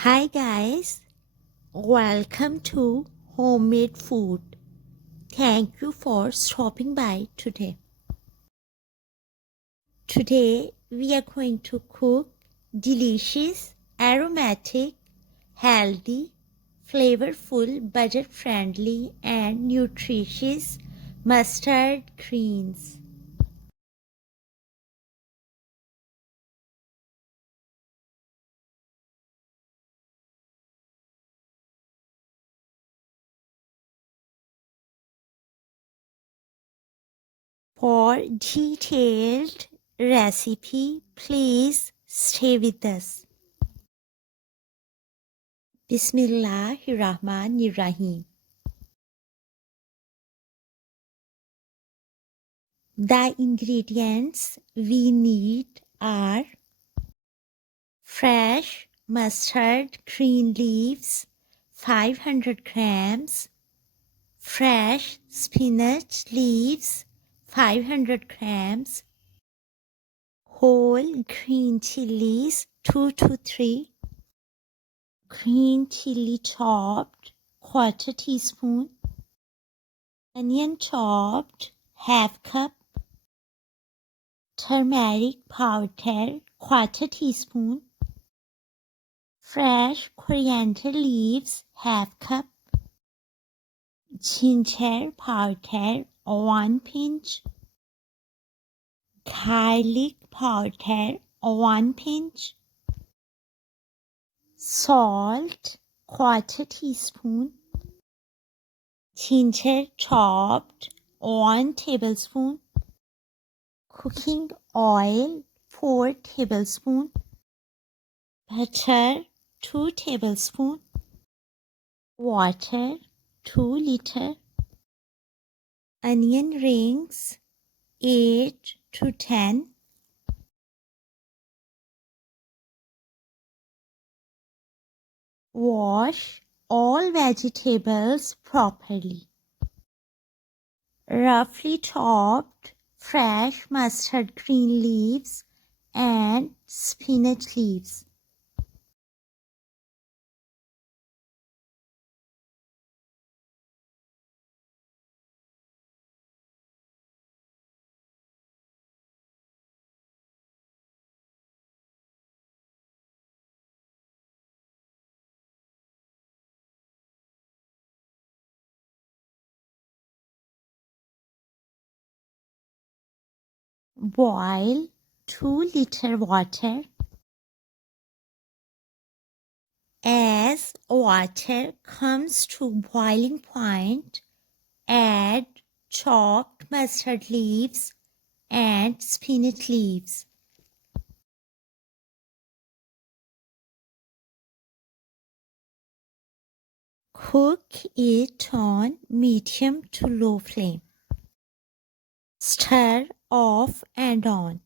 Hi guys, welcome to Homemade Food. Thank you for stopping by today. Today we are going to cook delicious, aromatic, healthy, flavorful, budget-friendly and nutritious mustard greens. For detailed recipe, please stay with us. Bismillahirrahmanirrahim. The ingredients we need are fresh mustard green leaves 500 grams, fresh spinach leaves 500 grams, whole green chilies 2 to 3, green chili chopped quarter teaspoon, onion chopped half cup, turmeric powder quarter teaspoon, fresh coriander leaves half cup, ginger powder 1 pinch, garlic powder 1 pinch, salt quarter teaspoon, ginger chopped 1 tablespoon, cooking oil 4 tablespoon, butter 2 tablespoon, water 2 liter, onion rings 8 to 10, wash all vegetables properly. Roughly chopped fresh mustard green leaves and spinach leaves. Boil 2 liter water. As water comes to boiling point, add chopped mustard leaves and spinach leaves. Cook it on medium to low flame. Stir off and on.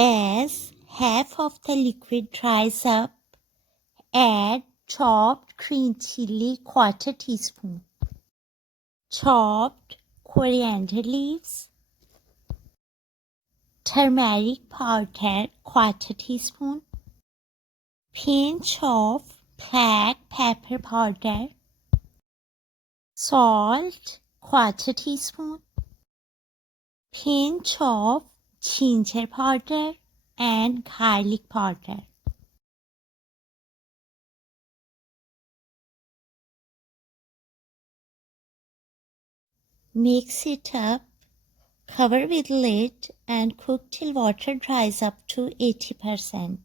As half of the liquid dries up, add chopped green chili quarter teaspoon, chopped coriander leaves, turmeric powder quarter teaspoon, pinch of black pepper powder, salt quarter teaspoon, pinch of ginger powder and garlic powder. Mix it up, cover with lid and cook till water dries up to 80%.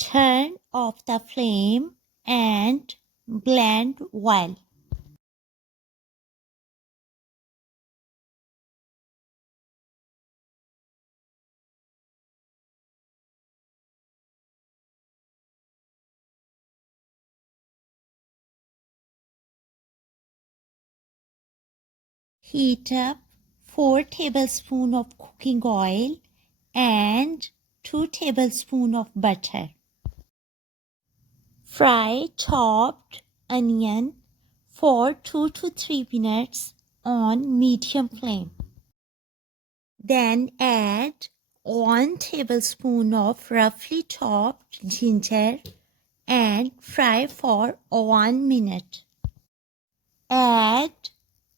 Turn off the flame and blend well. Heat up 4 tablespoons of cooking oil and 2 tablespoons of butter. Fry chopped onion for 2 to 3 minutes on medium flame. Then add 1 tablespoon of roughly chopped ginger and fry for 1 minute. Add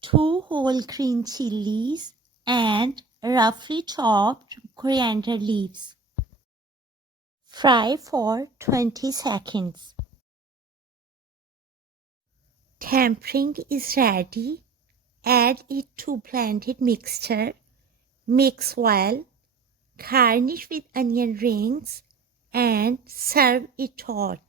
2 whole green chilies and roughly chopped coriander leaves. Fry for 20 seconds. Tempering is ready. Add it to blended mixture. Mix well. Garnish with onion rings and serve it hot.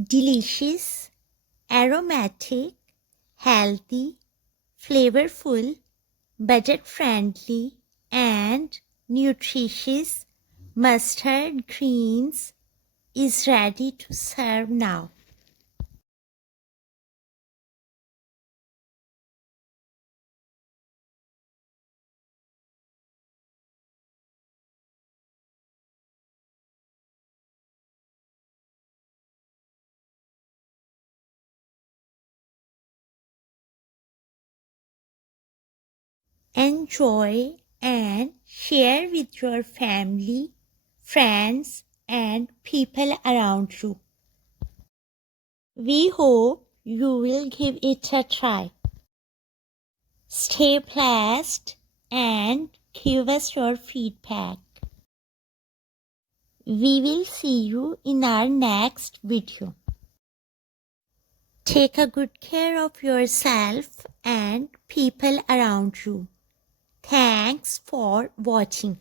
Delicious, aromatic, healthy, flavorful, budget-friendly, and nutritious mustard greens is ready to serve now. Enjoy and share with your family, friends, and people around you. We hope you will give it a try. Stay blessed and give us your feedback. We will see you in our next video. Take a good care of yourself and people around you. Thanks for watching.